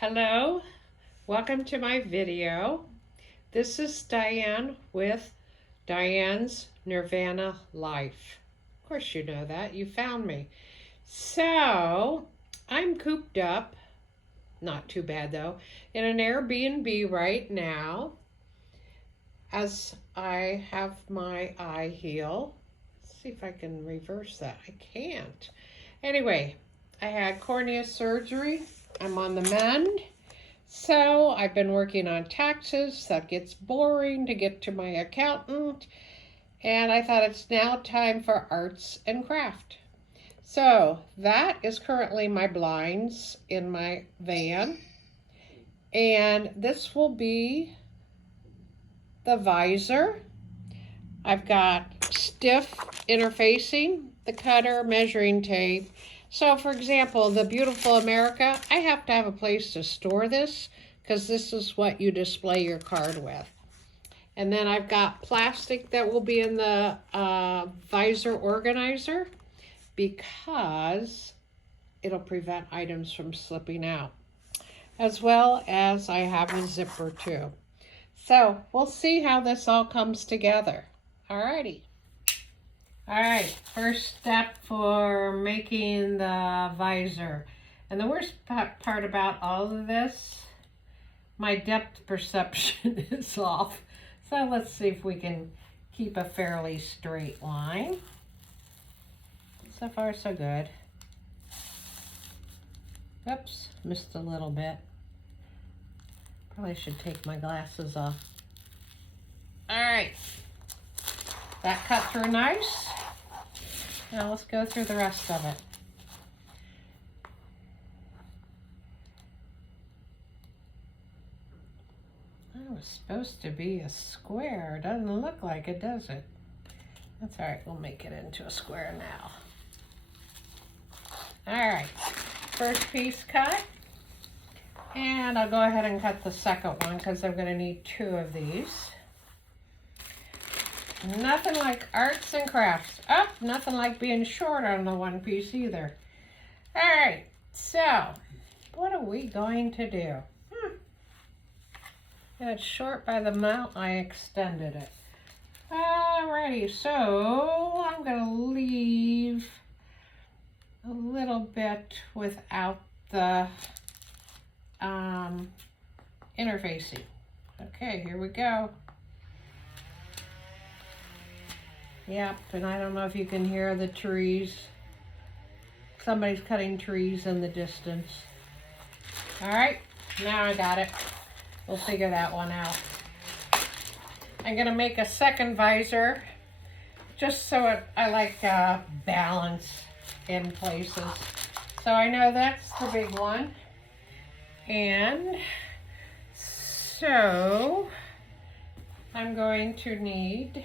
Hello, welcome to my video. This is Diane with Diane's Nirvana Life. Of course you know that, you found me. So, I'm cooped up, not too bad though, in an Airbnb right now as I have my eye heal. Let's see if I can reverse that. I can't. Anyway, I had cornea surgery. I'm on the mend. So I've been working on taxes. That gets boring to get to my accountant. And I thought it's now time for arts and craft. So that is currently my blinds in my van. And this will be the visor. I've got stiff interfacing, the cutter, measuring tape. So for example, the Beautiful America, I have to have a place to store this because this is what you display your card with. And then I've got plastic that will be in the visor organizer because it'll prevent items from slipping out. As well as I have a zipper too. So we'll see how this all comes together. Alrighty. All right, first step for making the visor. And the worst part about all of this, my depth perception is off. So let's see if we can keep a fairly straight line. So far, so good. Oops, missed a little bit. Probably should take my glasses off. All right, that cut through nice. Now let's go through the rest of it. That was supposed to be a square. Doesn't look like it, does it? That's all right, we'll make it into a square now. All right, first piece cut. And I'll go ahead and cut the second one because I'm gonna need two of these. Nothing like arts and crafts. Oh, nothing like being short on the one piece either. All right, so what are we going to do? It's short by the amount I extended it. Alrighty, so I'm gonna leave a little bit without the interfacing. Okay, here we go. Yep, and I don't know if you can hear the trees. Somebody's cutting trees in the distance. All right, now I got it. We'll figure that one out. I'm gonna make a second visor just so I like balance in places. So I know that's the big one. And so I'm going to need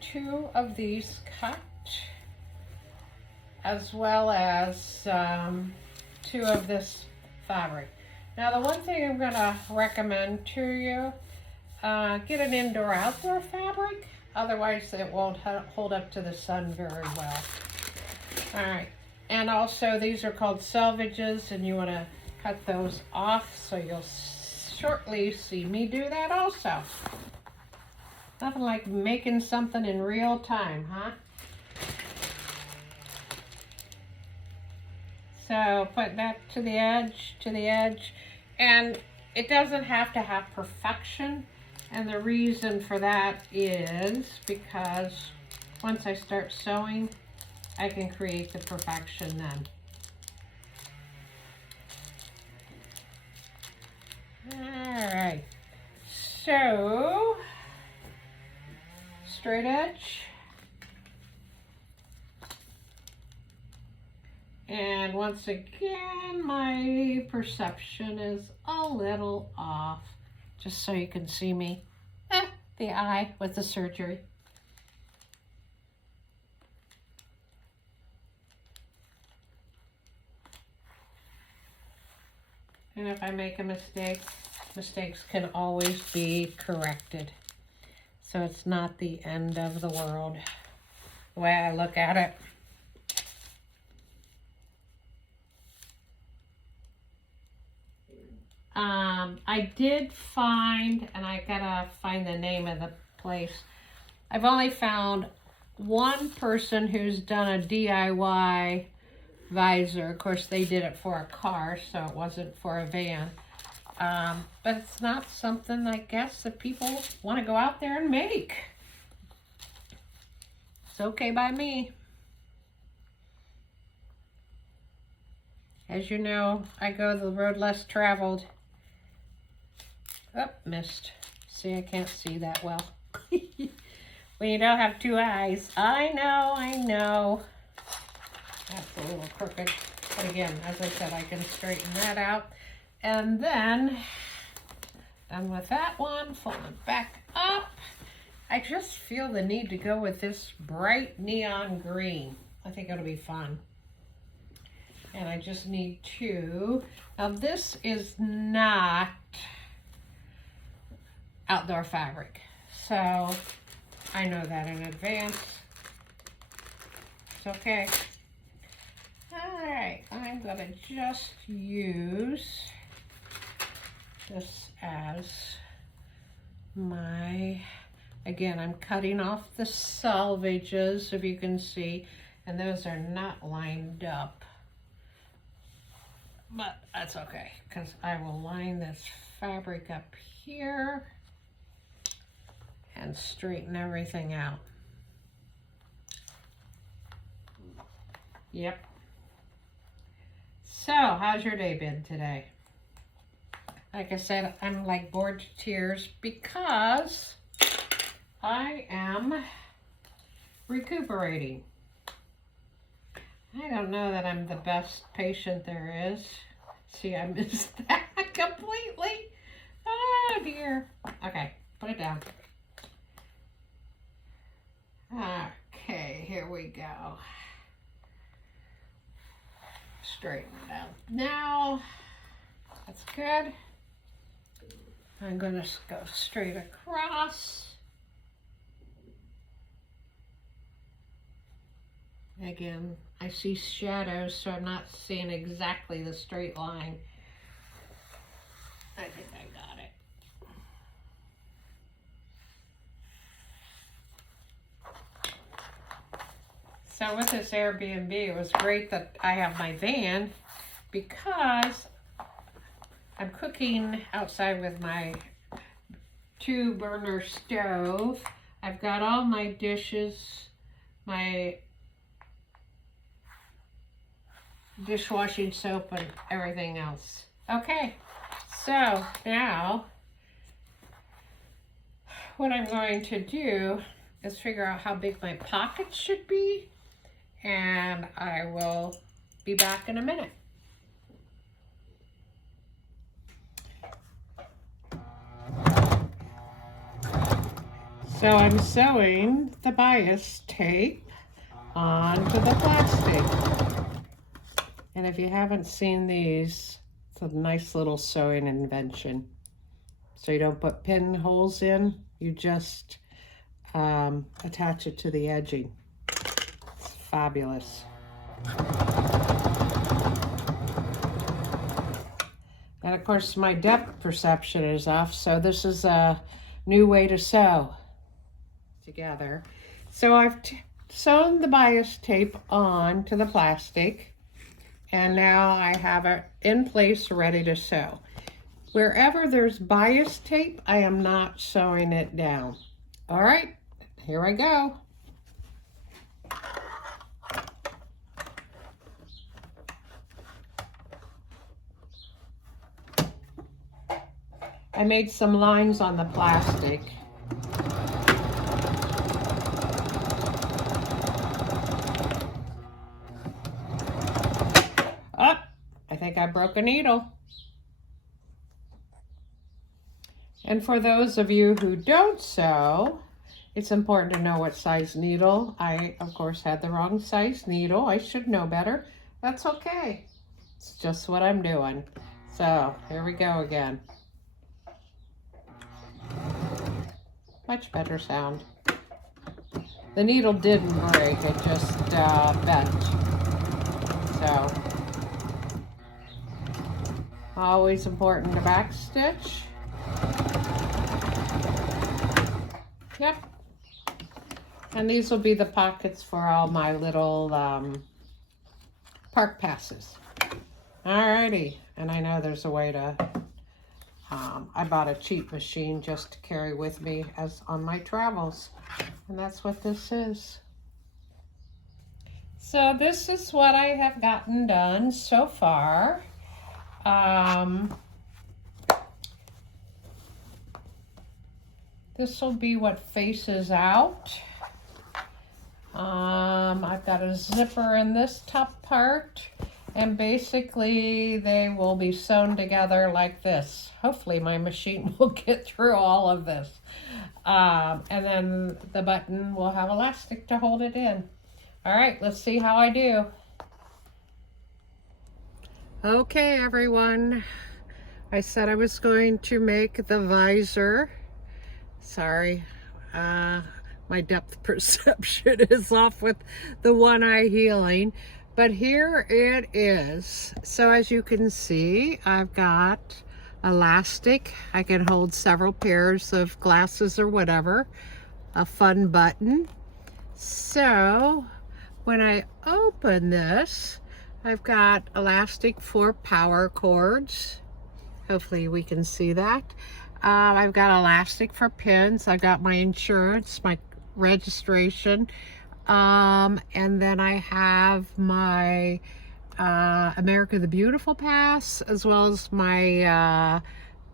two of these cut, as well as two of this fabric. Now the one thing I'm gonna recommend to you, get an indoor-outdoor fabric, otherwise it won't hold up to the sun very well. All right, and also these are called selvages, and you wanna cut those off, so you'll shortly see me do that also. Nothing like making something in real time, huh? So put that to the edge, and it doesn't have to have perfection. And the reason for that is because once I start sewing, I can create the perfection then. All right, so straight edge. And once again, my perception is a little off, just so you can see me. The eye with the surgery. And if I make a mistake, mistakes can always be corrected. So it's not the end of the world, the way I look at it. I did find, and I gotta find the name of the place. I've only found one person who's done a DIY visor. Of course, they did it for a car, so it wasn't for a van. But it's not something, I guess, that people want to go out there and make. It's okay by me. As you know, I go the road less traveled. Oh, missed. See, I can't see that well. When you don't have two eyes. I know. That's a little crooked. But again, as I said, I can straighten that out. And then, done with that one, fold it back up. I just feel the need to go with this bright neon green. I think it'll be fun. And I just need to, now this is not outdoor fabric, so I know that in advance. It's okay. All right, I'm gonna just use this as my, again, I'm cutting off the selvages, if you can see, and those are not lined up. But that's okay, because I will line this fabric up here and straighten everything out. Yep. So, how's your day been today? Like I said, I'm like bored to tears because I am recuperating. I don't know that I'm the best patient there is. See, I missed that completely. Oh dear. Okay, put it down. Okay, here we go. Straighten it out. Now, that's good. I'm gonna go straight across. Again, I see shadows, so I'm not seeing exactly the straight line. I think I got it. So with this Airbnb, it was great that I have my van because I'm cooking outside with my 2-burner stove. I've got all my dishes, my dishwashing soap and everything else. Okay, so now what I'm going to do is figure out how big my pockets should be, and I will be back in a minute. So I'm sewing the bias tape onto the plastic. And if you haven't seen these, it's a nice little sewing invention. So you don't put pinholes in, you just attach it to the edging. It's fabulous. And of course my depth perception is off, so this is a new way to sew together. So I've sewn the bias tape on to the plastic. And now I have it in place ready to sew. Wherever there's bias tape, I am not sewing it down. All right, here I go. I made some lines on the plastic. I think I broke a needle. And for those of you who don't sew, it's important to know what size needle. I, of course, had the wrong size needle. I should know better. That's okay. It's just what I'm doing. So, here we go again. Much better sound. The needle didn't break, it just bent. So, Always important to back stitch. Yep. And these will be the pockets for all my little park passes. Alrighty, and I know there's a way to, I bought a cheap machine just to carry with me as on my travels. And that's what this is. So this is what I have gotten done so far. This will be what faces out. I've got a zipper in this top part, and basically they will be sewn together like this. Hopefully my machine will get through all of this. And then the button will have elastic to hold it in. All right, let's see how I do. Okay, everyone. I said I was going to make the visor. Sorry, my depth perception is off with the one eye healing, but here it is. So as you can see, I've got elastic. I can hold several pairs of glasses or whatever. A fun button. So when I open this, I've got elastic for power cords. Hopefully we can see that. I've got elastic for pins. I've got my insurance, my registration, and then I have my America the Beautiful pass, as well as my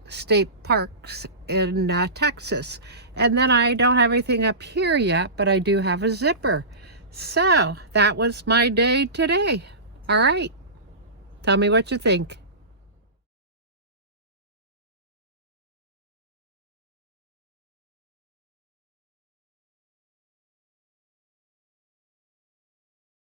state parks in Texas. And then I don't have anything up here yet, but I do have a zipper. So that was my day today. All right, tell me what you think.